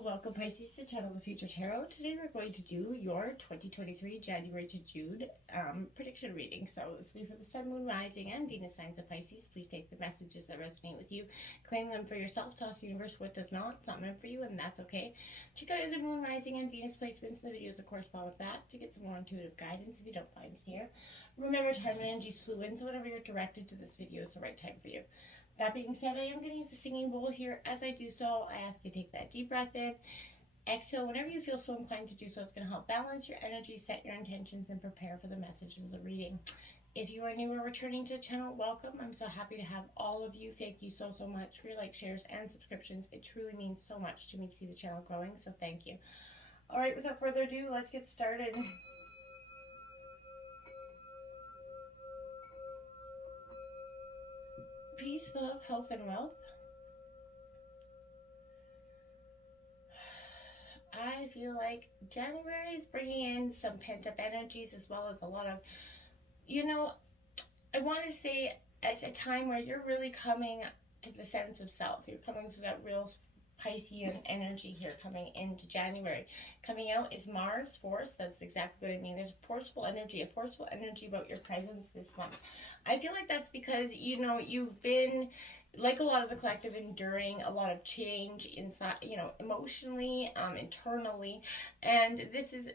Welcome Pisces to Channel the Future Tarot. Today we're going to do your 2023 January to June prediction reading. So this will be for the Sun, Moon, Rising, and Venus signs of Pisces. Please take the messages that resonate with you, claim them for yourself, toss the universe what does not. It's not meant for you, and that's okay. Check out the Moon, Rising, and Venus placements in the videos that correspond with that to get some more intuitive guidance if you don't find it here. Remember, time and energy is fluid, so whenever you're directed to this video is the right time for you. That being said, I am going to use a singing bowl here. As I do so, I ask you to take that deep breath in. Exhale whenever you feel so inclined to do so. It's going to help balance your energy, set your intentions, and prepare for the messages of the reading. If you are new or returning to the channel, welcome. I'm so happy to have all of you. Thank you so much for your likes, shares, and subscriptions. It truly means so much to me to see the channel growing, so thank you. All right, without further ado, let's get started. Peace, love, health, and wealth. I feel like January is bringing in some pent-up energies as well as a lot of, I want to say at a time where you're really coming to the sense of self. You're coming to that real Piscean energy here coming into January. Coming out is Mars, force. That's exactly what I mean. There's a forceful energy about your presence this month. I feel like that's because, you've been, like a lot of the collective, enduring a lot of change inside, emotionally, internally. And this is,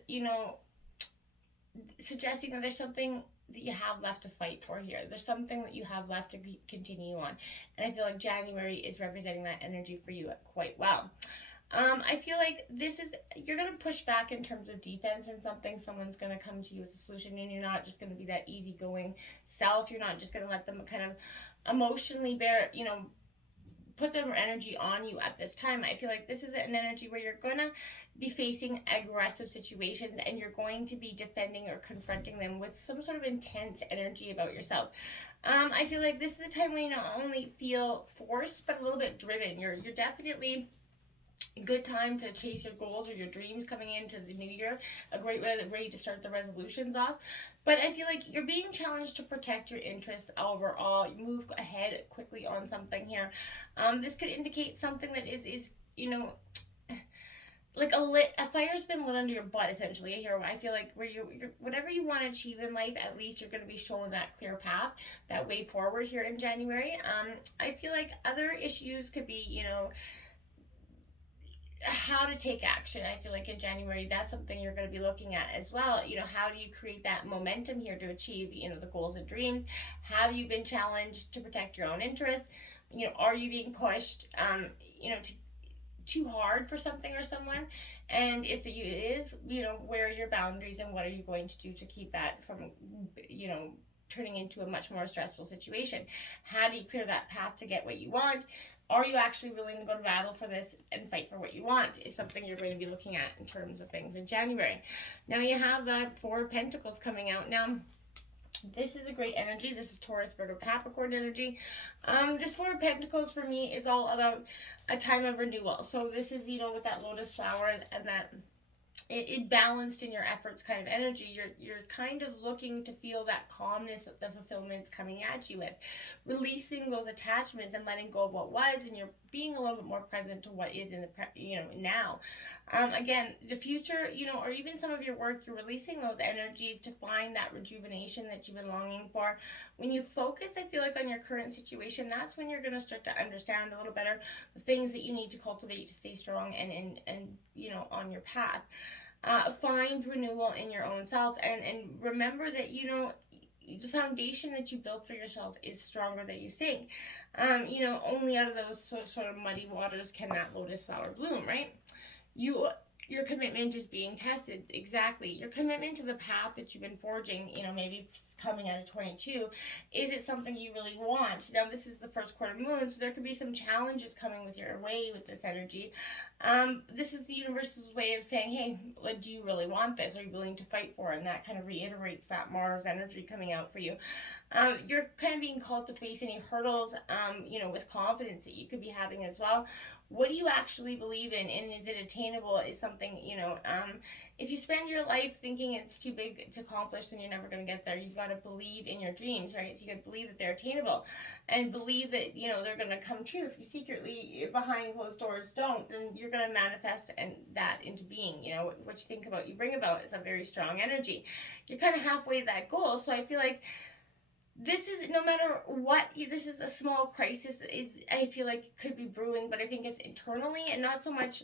suggesting that there's something that you have left to fight for here. There's something that you have left to continue on. And I feel like January is representing that energy for you quite well. I feel like you're going to push back in terms of defense and something. Someone's going to come to you with a solution, and you're not just going to be that easygoing self. You're not just going to let them kind of emotionally put their energy on you at this time. I feel like this is an energy where you're going to be facing aggressive situations and you're going to be defending or confronting them with some sort of intense energy about yourself. I feel like this is a time when you not only feel forced, but a little bit driven. You're definitely a good time to chase your goals or your dreams coming into the new year. A great way to start the resolutions off. But I feel like you're being challenged to protect your interests overall. You move ahead quickly on something here. This could indicate something that is like a fire's been lit under your butt, essentially. Here, I feel like where you're whatever you want to achieve in life, at least you're going to be shown that clear path, that way forward here in January. I feel like other issues could be, how to take action. I feel like in January, that's something you're going to be looking at as well. How do you create that momentum here to achieve, the goals and dreams? Have you been challenged to protect your own interests? Are you being pushed, too hard for something or someone? And if it is, where are your boundaries and what are you going to do to keep that from, turning into a much more stressful situation? How do you clear that path to get what you want? Are you actually willing to go to battle for this and fight for what you want? Is something you're going to be looking at in terms of things in January. Now you have the Four of Pentacles coming out. Now, this is a great energy. This is Taurus, Virgo, Capricorn energy. This Four of Pentacles for me is all about a time of renewal. So this is, with that lotus flower and that it balanced in your efforts kind of energy. You're kind of looking to feel that calmness that the fulfillment's coming at you with, releasing those attachments and letting go of what was, and you're being a little bit more present to what is in the now. Again, the future, or even some of your work, you're releasing those energies to find that rejuvenation that you've been longing for. When you focus, I feel like, on your current situation, that's when you're going to start to understand a little better the things that you need to cultivate to stay strong and on your path. Find renewal in your own self, and remember that the foundation that you built for yourself is stronger than you think. Only out of those sort of muddy waters can that lotus flower bloom, right? Your commitment is being tested. Exactly. Your commitment to the path that you've been forging, maybe coming out of 22, is it something you really want? Now, this is the first quarter moon, so there could be some challenges coming with your way with this energy. This is the universe's way of saying, hey, do you really want this? Are you willing to fight for it? And that kind of reiterates that Mars energy coming out for you. You're kind of being called to face any hurdles, with confidence that you could be having as well. What do you actually believe in, and is it attainable? Is something something, if you spend your life thinking it's too big to accomplish, then you're never going to get there. You've got to believe in your dreams, right? So you got to believe that they're attainable and believe that, they're going to come true. If you secretly behind closed doors don't, then you're going to manifest and that into being. What you think about, you bring about is a very strong energy. You're kind of halfway to that goal. So I feel like this is, no matter what, this is a small crisis that is, I feel like, could be brewing, but I think it's internally and not so much.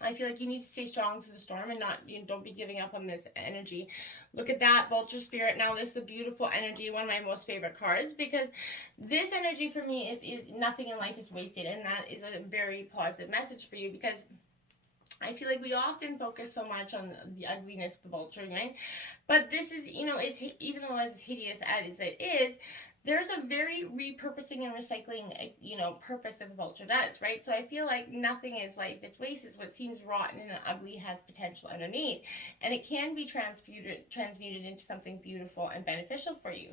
I feel like you need to stay strong through the storm and not, don't be giving up on this energy. Look at that, Vulture Spirit. Now, this is a beautiful energy, one of my most favorite cards, because this energy for me is nothing in life is wasted, and that is a very positive message for you, because I feel like we often focus so much on the ugliness of the vulture, right? But this is, it's, even though as hideous as it is, there's a very repurposing and recycling, purpose that the vulture does, right? So I feel like nothing is life is wasted. What seems rotten and ugly has potential underneath, and it can be transmuted into something beautiful and beneficial for you.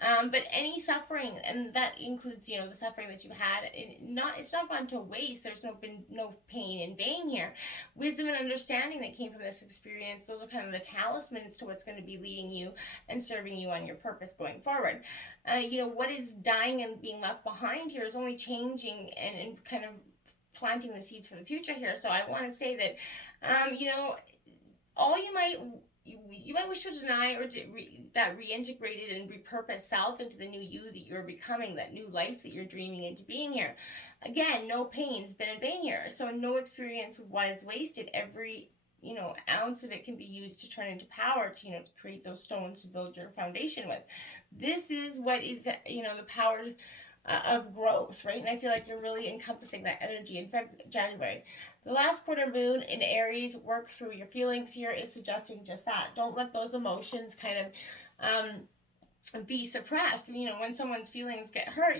But any suffering, and that includes, the suffering that you've had, it's not gone to waste. There's been no pain in vain here. Wisdom and understanding that came from this experience, those are kind of the talismans to what's going to be leading you and serving you on your purpose going forward. What is dying and being left behind here is only changing and kind of planting the seeds for the future here. So I want to say that, all you might wish to deny or that reintegrated and repurposed self into the new you that you're becoming, that new life that you're dreaming into being here. Again, no pain's been in vain here. So no experience was wasted. Every ounce of it can be used to turn into power to, to create those stones to build your foundation with. This is what is, the power of growth, right? And I feel like you're really encompassing that energy in January. The last quarter moon in Aries, work through your feelings here, is suggesting just that. Don't let those emotions kind of be suppressed. When someone's feelings get hurt,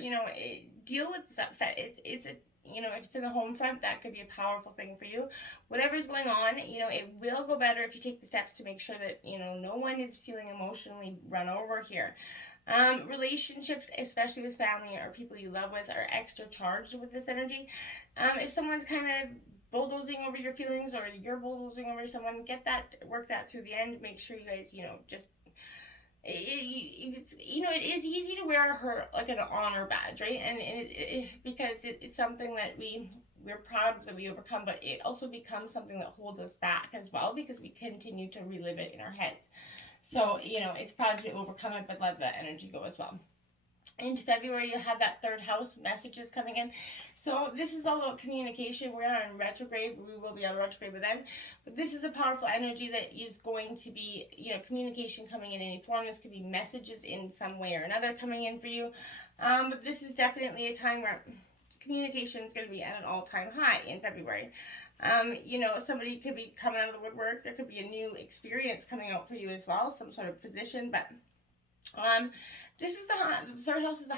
deal with this upset. It's a if it's in the home front, that could be a powerful thing for you. Whatever's going on, it will go better if you take the steps to make sure that, no one is feeling emotionally run over here. Relationships, especially with family or people you love with, are extra charged with this energy. If someone's kind of bulldozing over your feelings, or you're bulldozing over someone, work that through the end. Make sure you guys, just it is easy to wear her like an honor badge, right? And because it's something that we're proud of, that we overcome, but it also becomes something that holds us back as well, because we continue to relive it in our heads. So it's proud to overcome it, but let that energy go as well. In February, you have that third house messages coming in. So this is all about communication. We're on retrograde. We will be on retrograde with them. But this is a powerful energy that is going to be, communication coming in any form. This could be messages in some way or another coming in for you. But this is definitely a time where communication is going to be at an all-time high in February. Somebody could be coming out of the woodwork. There could be a new experience coming out for you as well, some sort of position, but this is the third house is the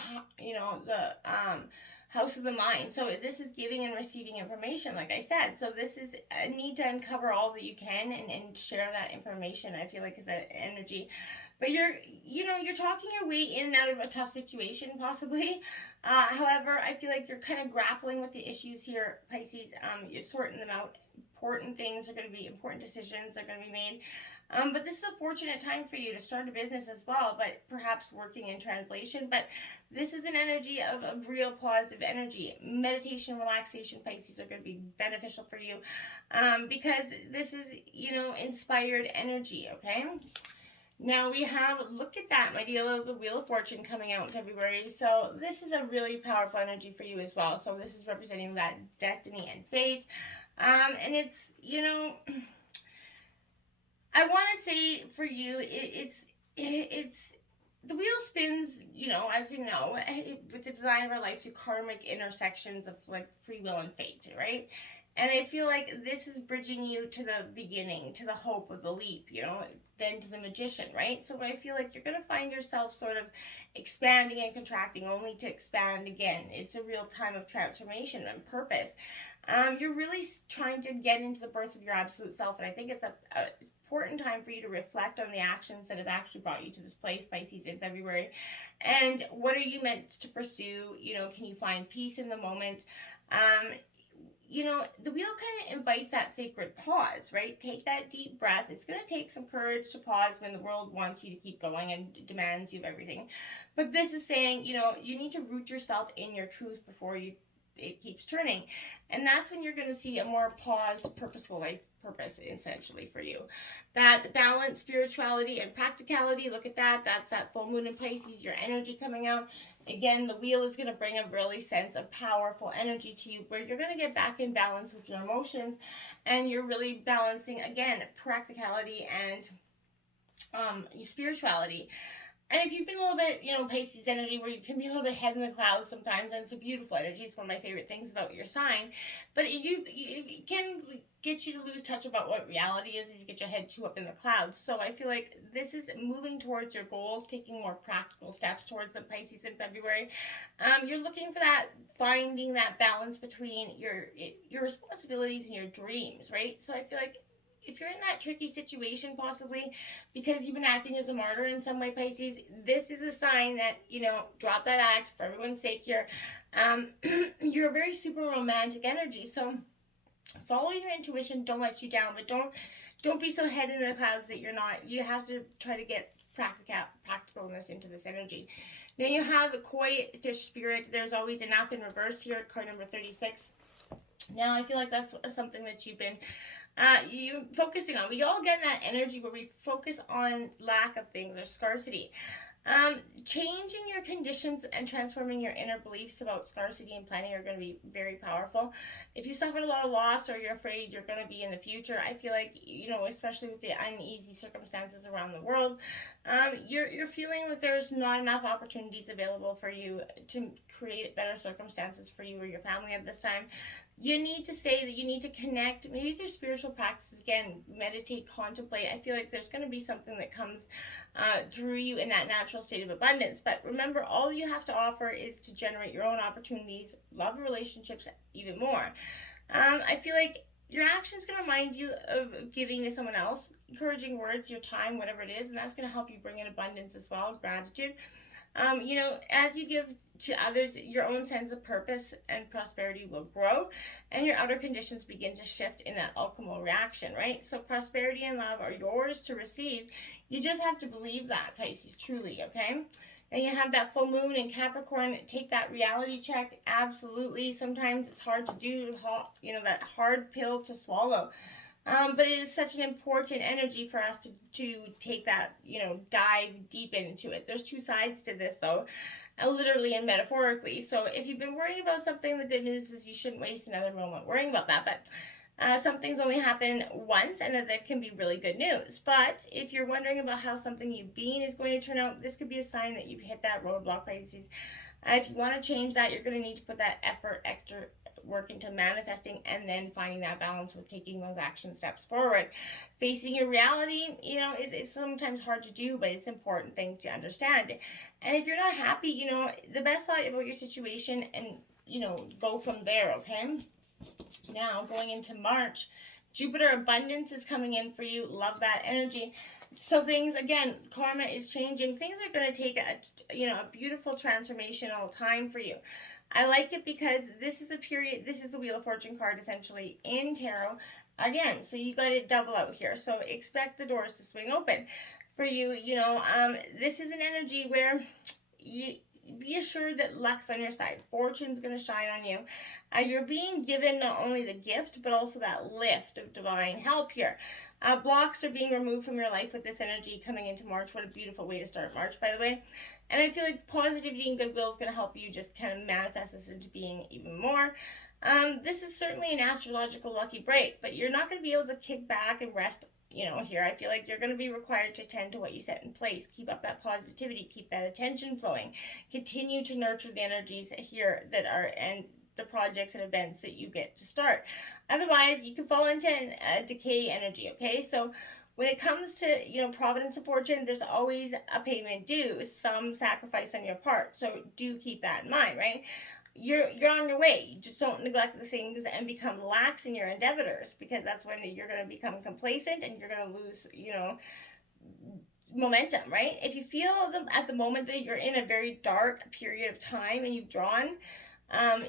house of the mind. So this is giving and receiving information, like I said. So this is a need to uncover all that you can and share that information. I feel like is that energy, but you're talking your way in and out of a tough situation, possibly. However, I feel like you're kind of grappling with the issues here, Pisces. You're sorting them out. Important things are going to be, important decisions are going to be made. But this is a fortunate time for you to start a business as well, but perhaps working in translation. But this is an energy of real positive energy. Meditation, relaxation, Pisces, are going to be beneficial for you, because this is, inspired energy, okay? Now we have, look at that, my dear, the Wheel of Fortune coming out in February. So this is a really powerful energy for you as well. So this is representing that destiny and fate. And it's, I want to say for you, it's the wheel spins, as we know, with the design of our life through karmic intersections of like free will and fate, right? And I feel like this is bridging you to the beginning, to the hope of the leap, then to the magician, right? So I feel like you're going to find yourself sort of expanding and contracting, only to expand again. It's a real time of transformation and purpose. You're really trying to get into the birth of your absolute self, and I think it's a important time for you to reflect on the actions that have actually brought you to this place, Pisces, in February. And what are you meant to pursue? Can you find peace in the moment? the wheel kind of invites that sacred pause, right? Take that deep breath. It's going to take some courage to pause when the world wants you to keep going and demands you of everything. But this is saying, you need to root yourself in your truth before it keeps turning. And that's when you're going to see a more paused, purposeful life purpose essentially for you. That balance, spirituality, and practicality, look at that. That's that full moon in Pisces, your energy coming out. Again, the wheel is going to bring a really sense of powerful energy to you where you're going to get back in balance with your emotions, and you're really balancing, again, practicality and spirituality. And if you've been a little bit, Pisces energy, where you can be a little bit head in the clouds sometimes, and it's a beautiful energy. It's one of my favorite things about your sign. But it can get you to lose touch about what reality is if you get your head too up in the clouds. So I feel like this is moving towards your goals, taking more practical steps towards the Pisces in February. You're looking for that, finding that balance between your responsibilities and your dreams, right? So I feel like if you're in that tricky situation, possibly because you've been acting as a martyr in some way, Pisces, this is a sign that, drop that act for everyone's sake here. You're a very super romantic energy. So follow your intuition. Don't let you down, but don't be so head in the clouds that you're not. You have to try to get practicalness into this energy. Now you have a koi fish spirit. There's always enough in reverse here at card number 36. Now I feel like that's something that you've been you focusing on. We all get in that energy where we focus on lack of things or scarcity. Changing your conditions and transforming your inner beliefs about scarcity and planning are going to be very powerful. If you suffered a lot of loss or you're afraid you're going to be in the future, I feel like, especially with the uneasy circumstances around the world, you're feeling that there's not enough opportunities available for you to create better circumstances for you or your family at this time. You need to say that you need to connect, maybe through spiritual practices, again, meditate, contemplate. I feel like there's going to be something that comes through you in that natural state of abundance. But remember, all you have to offer is to generate your own opportunities, love relationships even more. I feel like your action's going to remind you of giving to someone else, encouraging words, your time, whatever it is, and that's going to help you bring in abundance as well, gratitude. As you give to others, your own sense of purpose and prosperity will grow, and your outer conditions begin to shift in that alchemical reaction, right? So prosperity and love are yours to receive. You just have to believe that, Pisces, truly, okay? And you have that full moon in Capricorn. Take that reality check. Absolutely. Sometimes it's hard to do, that hard pill to swallow. But it is such an important energy for us to take that, dive deep into it. There's two sides to this, though, literally and metaphorically. So if you've been worrying about something, the good news is you shouldn't waste another moment worrying about that. But some things only happen once, and that can be really good news. But if you're wondering about how something you've been is going to turn out, this could be a sign that you've hit that roadblock, Pisces. If you want to change that, you're going to need to put that effort, extra work into manifesting, and then finding that balance with taking those action steps forward. Facing your reality, is sometimes hard to do, but it's an important thing to understand. And if you're not happy, the best thought about your situation, and go from there, okay? Now going into March, Jupiter abundance is coming in for you. Love that energy. So things, again, karma is changing. Things are going to take a beautiful transformational time for you. I like it because this is a period, this is the Wheel of Fortune card essentially in tarot. Again, so you got it double out here. So expect the doors to swing open for you. This is an energy where you be assured that luck's on your side. Fortune's going to shine on you. You're being given not only the gift, but also that lift of divine help here. Blocks are being removed from your life with this energy coming into March. What a beautiful way to start March, by the way. And I feel like positivity and goodwill is going to help you just kind of manifest this into being even more. This is certainly an astrological lucky break, but you're not going to be able to kick back and rest here. I feel like you're going to be required to tend to what you set in place. Keep up that positivity. Keep that attention flowing. Continue to nurture the energies here that are, and the projects and events that you get to start. Otherwise, you can fall into a decay energy, okay? So when it comes to, providence and fortune, there's always a payment due, some sacrifice on your part. So do keep that in mind, right? You're on your way. You just don't neglect the things and become lax in your endeavors, because that's when you're going to become complacent and you're going to lose, momentum, right? If you feel at the moment that you're in a very dark period of time and you've drawn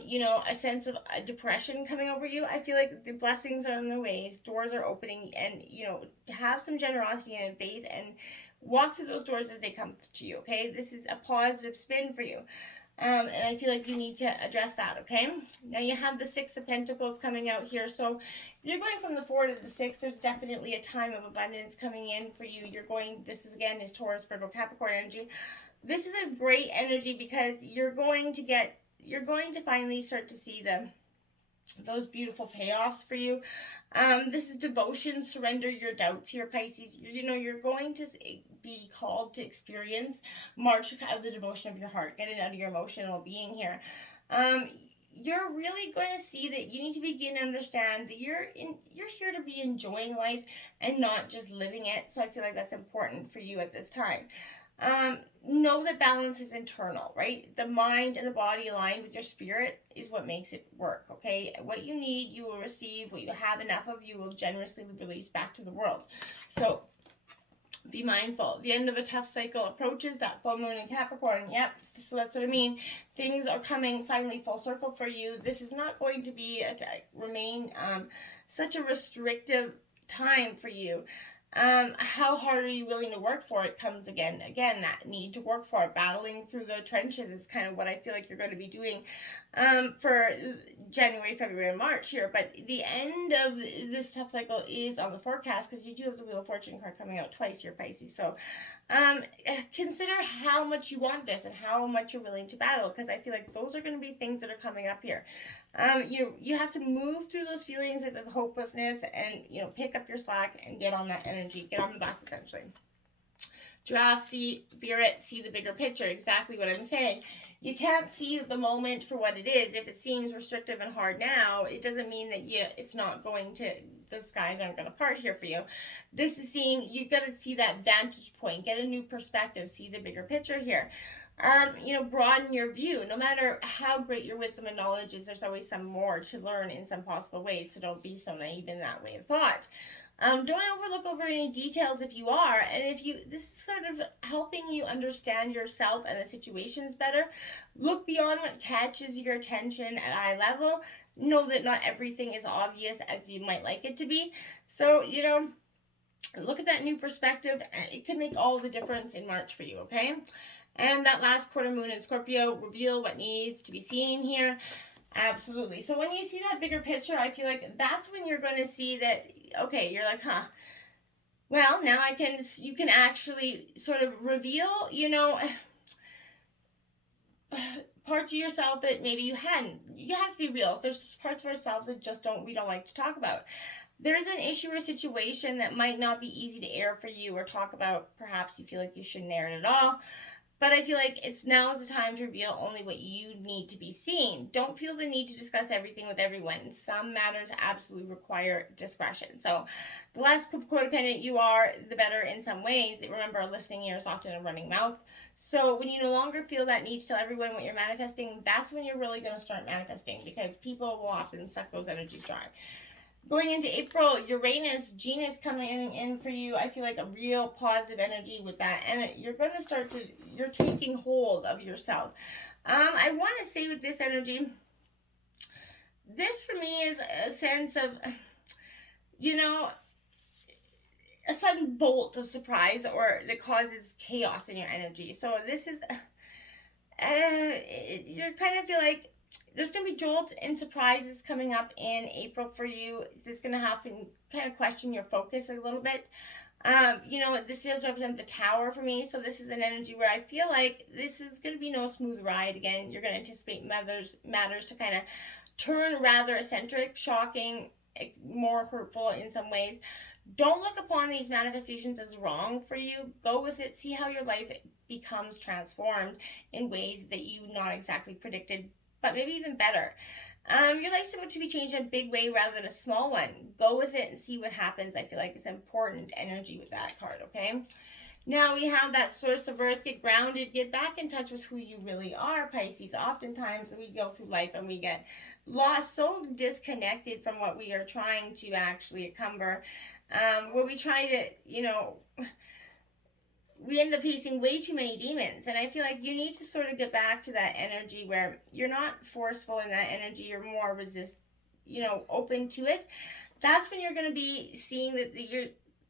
you know, a sense of depression coming over you. I feel like the blessings are on the ways, doors are opening, and, you know, have some generosity and faith and walk through those doors as they come to you, okay? This is a positive spin for you. And I feel like you need to address that, okay? Now you have the Six of Pentacles coming out here. So if you're going from the 4 to the 6, there's definitely a time of abundance coming in for you. You're going, this is again, is Taurus, Virgo, Capricorn energy. This is a great energy because you're going to finally start to see those beautiful payoffs for you. This is devotion. Surrender your doubts here, Pisces. You know, you're going to be called to experience March out of the devotion of your heart. Get it out of your emotional being here. You're really going to see that you need to begin to understand that you're here to be enjoying life and not just living it. So I feel like that's important for you at this time. Know that balance is internal, right? The mind and the body aligned with your spirit is what makes it work, okay? What you need, you will receive. What you have enough of, you will generously release back to the world. So be mindful. The end of a tough cycle approaches, that full moon in Capricorn. Yep, so that's what I mean. Things are coming finally full circle for you. This is not going to be remain such a restrictive time for you. How hard are you willing to work for it comes again, that need to work for it. Battling through the trenches is kind of what I feel like you're going to be doing for January, February, and March here. But the end of this tough cycle is on the forecast, because you do have the Wheel of Fortune card coming out twice here, Pisces. So consider how much you want this and how much you're willing to battle, because I feel like those are going to be things that are coming up here. You have to move through those feelings of hopelessness and, you know, pick up your slack and get on that energy, get on the bus essentially. Giraffe, see spirit, see the bigger picture. Exactly what I'm saying. You can't see the moment for what it is. If it seems restrictive and hard now, it doesn't mean that it's not going to, the skies aren't going to part here for you. This is seeing, you got to see that vantage point, get a new perspective, see the bigger picture here. You know, broaden your view. No matter how great your wisdom and knowledge is, there's always some more to learn in some possible ways. So don't be so naive in that way of thought. Don't overlook over any details if you are, and if you, this is sort of helping you understand yourself and the situations better. Look beyond what catches your attention at eye level. Know that not everything is obvious as you might like it to be. So, you know, look at that new perspective. It could make all the difference in March for you, okay? And that last quarter moon in Scorpio, reveal what needs to be seen here. Absolutely. So when you see that bigger picture, I feel like that's when you're going to see that, okay, you're like, well, now you can actually sort of reveal, you know, parts of yourself that maybe you hadn't. You have to be real. There's parts of ourselves that we don't like to talk about. There's an issue or situation that might not be easy to air for you or talk about. Perhaps you feel like you shouldn't air it at all. But I feel like now is the time to reveal only what you need to be seen. Don't feel the need to discuss everything with everyone. Some matters absolutely require discretion. So the less codependent you are, the better in some ways. Remember, a listening ear is often a running mouth. So when you no longer feel that need to tell everyone what you're manifesting, that's when you're really going to start manifesting, because people will often suck those energies dry. Going into April, Uranus, Genus coming in for you. I feel like a real positive energy with that. And you're going to you're taking hold of yourself. I want to say with this energy, this for me is a sense of, you know, a sudden bolt of surprise or that causes chaos in your energy. So this is, you kind of feel like, there's going to be jolts and surprises coming up in April for you. Is this going to happen? Kind of question your focus a little bit. You know, this does represent the Tower for me. So this is an energy where I feel like this is going to be no smooth ride. Again, you're going to anticipate matters to kind of turn rather eccentric, shocking, more hurtful in some ways. Don't look upon these manifestations as wrong for you. Go with it. See how your life becomes transformed in ways that you not exactly predicted, but maybe even better. Your life's about to be changed in a big way rather than a small one. Go with it and see what happens. I feel like it's important energy with that card, okay? Now we have that source of earth. Get grounded. Get back in touch with who you really are, Pisces. Oftentimes we go through life and we get lost, so disconnected from what we are trying to actually encumber, where we try to, you know, we end up facing way too many demons. And I feel like you need to sort of get back to that energy where you're not forceful in that energy, you're more open to it. That's when you're going to be seeing that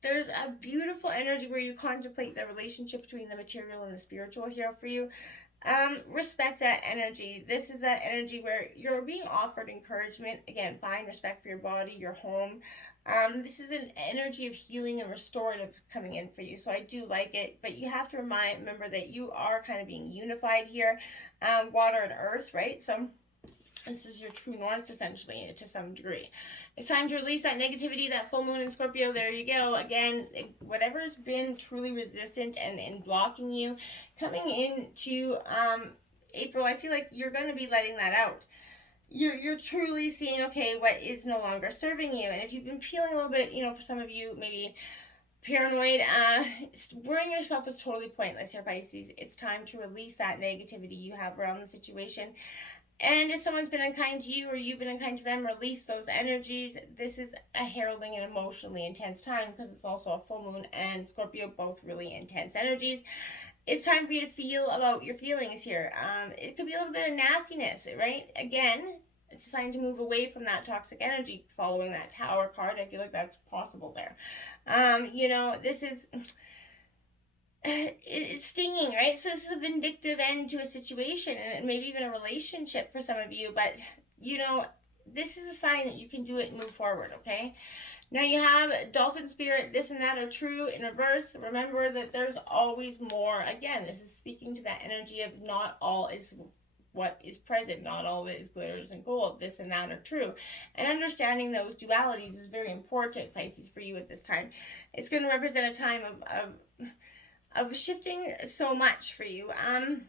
there's a beautiful energy where you contemplate the relationship between the material and the spiritual here for you. Respect that energy. This is that energy where you're being offered encouragement. Again, find respect for your body, your home. This is an energy of healing and restorative coming in for you. So I do like it, but you have to remember that you are kind of being unified here. Water and earth, right? So this is your true north, essentially, to some degree. It's time to release that negativity, that full moon in Scorpio. There you go. Again, whatever's been truly resistant and blocking you, coming into April, I feel like you're going to be letting that out. You're truly seeing, okay, what is no longer serving you. And if you've been feeling a little bit, for some of you, maybe paranoid, worrying yourself is totally pointless here, Pisces. It's time to release that negativity you have around the situation. And if someone's been unkind to you or you've been unkind to them, release those energies. This is a heralding an emotionally intense time because it's also a full moon and Scorpio, both really intense energies. It's time for you to feel about your feelings here. It could be a little bit of nastiness, right? Again, it's a sign to move away from that toxic energy following that Tower card. I feel like that's possible there. This is... It's stinging, right? So this is a vindictive end to a situation and maybe even a relationship for some of you, but this is a sign that you can do it and move forward, okay? Now you have dolphin spirit, this and that are true in reverse. Remember that there's always more. Again, this is speaking to that energy of not all is what is present, not all that is glitters and gold. This and that are true. And understanding those dualities is very important, Pisces, for you at this time. It's going to represent a time of shifting so much for you. And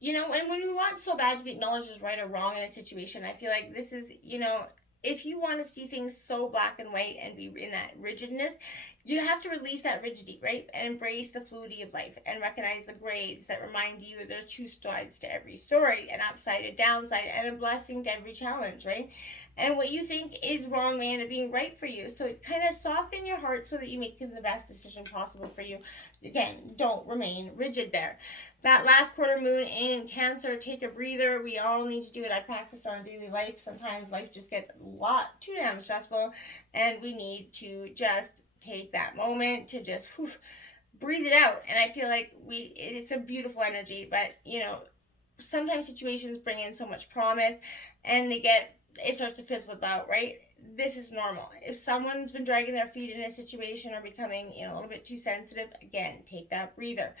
when we want so bad to be acknowledged as right or wrong in a situation, I feel like this is, if you want to see things so black and white and be in that rigidness, you have to release that rigidity, right? And embrace the fluidity of life and recognize the grays that remind you there are two sides to every story, an upside, a downside, and a blessing to every challenge, right? And what you think is wrong may end up being right for you. So kind of soften your heart so that you make the best decision possible for you. Again, don't remain rigid there. That last quarter moon in Cancer, take a breather. We all need to do it. I practice on daily life. Sometimes life just gets a lot too damn stressful, and we need to just take that moment to just breathe it out. And I feel like it's a beautiful energy, but sometimes situations bring in so much promise and it starts to fizzle out, right? This is normal. If someone's been dragging their feet in a situation or becoming a little bit too sensitive, again, take that breather.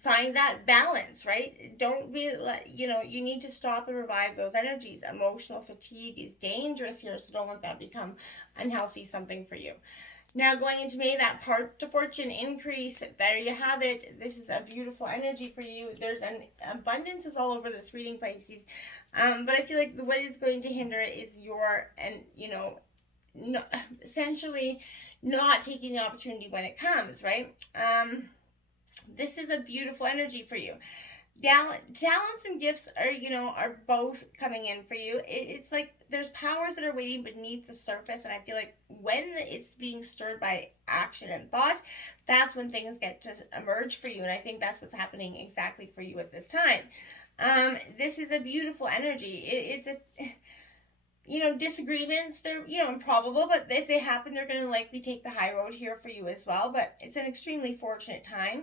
Find that balance, right? Don't be, you need to stop and revive those energies. Emotional fatigue is dangerous here, so don't let that become unhealthy something for you. Now going into May, that part to fortune increase, there you have it. This is a beautiful energy for you. There's an abundance is all over this reading, Pisces. But I feel like what is going to hinder it is essentially not taking the opportunity when it comes, right? This is a beautiful energy for you. Talents and gifts are both coming in for you. It's like there's powers that are waiting beneath the surface, and I feel like when it's being stirred by action and thought, that's when things get to emerge for you, and I think that's what's happening exactly for you at this time. This is a beautiful energy. It's a disagreements, they're improbable, but if they happen, they're going to likely take the high road here for you as well. But it's an extremely fortunate time.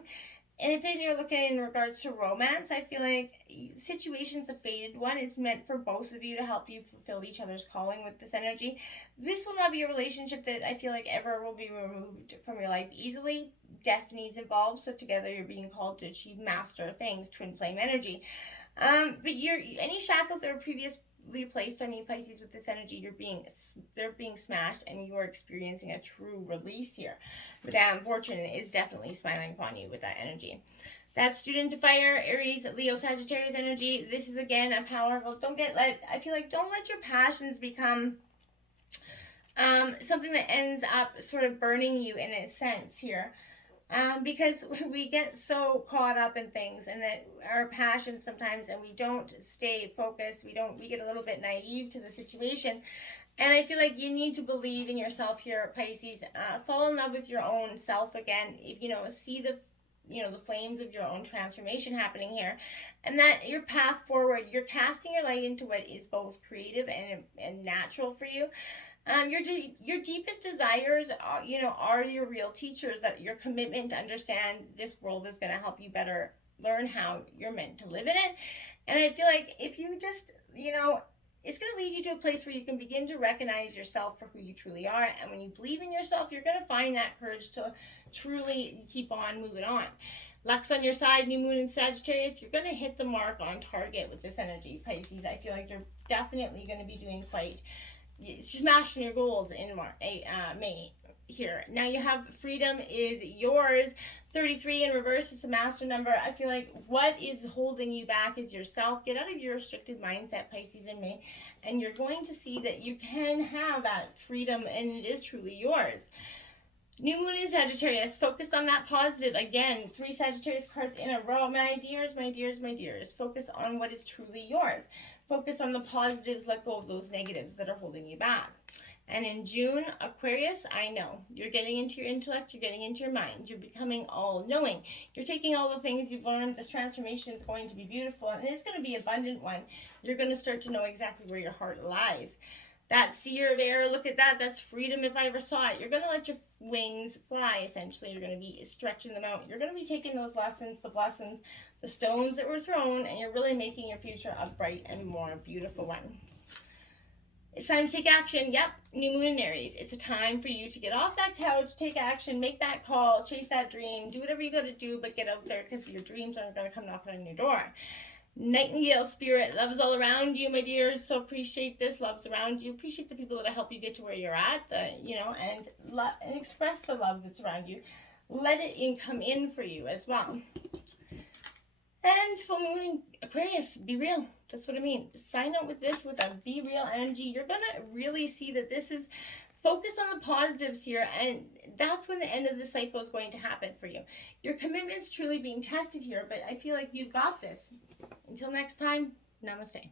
And if you're looking in regards to romance, I feel like situation's a faded one. It's meant for both of you to help you fulfill each other's calling with this energy. This will not be a relationship that I feel like ever will be removed from your life easily. Destiny's involved, so together you're being called to achieve master things, twin flame energy. But any shackles that were previously placed on you, Pisces, with this energy, they're being smashed, and you are experiencing a true release here. Madame Fortune is definitely smiling upon you with that energy. That student to fire, Aries, Leo, Sagittarius energy. This is again a powerful. Don't let your passions become something that ends up sort of burning you in a sense here. Because we get so caught up in things and that our passion sometimes, and we don't stay focused. We get a little bit naive to the situation. And I feel like you need to believe in yourself here, Pisces. Fall in love with your own self again. See the flames of your own transformation happening here, and that your path forward, you're casting your light into what is both creative and natural for you. Your deepest desires are your real teachers, that your commitment to understand this world is going to help you better learn how you're meant to live in it. And I feel like if you just it's going to lead you to a place where you can begin to recognize yourself for who you truly are. And when you believe in yourself, you're going to find that courage to truly keep on moving on. Luck's on your side, new moon in Sagittarius. You're going to hit the mark on target with this energy, Pisces. I feel like you're definitely going to be doing quite smashing your goals in May here. Now you have freedom is yours. 33 in reverse is a master number. I feel like what is holding you back is yourself. Get out of your restricted mindset, Pisces, in May, and you're going to see that you can have that freedom, and it is truly yours. New moon in Sagittarius. Focus on that positive. Again, 3 Sagittarius cards in a row. My dears, my dears, my dears. Focus on what is truly yours. Focus on the positives. Let go of those negatives that are holding you back. And in June, Aquarius, I know. You're getting into your intellect. You're getting into your mind. You're becoming all-knowing. You're taking all the things you've learned. This transformation is going to be beautiful, and it's going to be an abundant one. You're going to start to know exactly where your heart lies. That seer of air, look at that. That's freedom if I ever saw it. You're going to let your wings fly, essentially. You're going to be stretching them out. You're going to be taking those lessons, the blessings, the stones that were thrown, and you're really making your future a bright and more beautiful one. It's time to take action. Yep, new moon in Aries. It's a time for you to get off that couch, take action, make that call, chase that dream, do whatever you got to do, but get out there, because your dreams aren't going to come knocking on your door. Nightingale spirit, love is all around you, my dears. So appreciate this. Love's around you. Appreciate the people that help you get to where you're at, and express the love that's around you. Let it come in for you as well. And full moon in Aquarius, be real. That's what I mean. Sign up with this with a be real energy. You're going to really see that this is focus on the positives here, and that's when the end of the cycle is going to happen for you. Your commitment's truly being tested here, but I feel like you've got this. Until next time, namaste.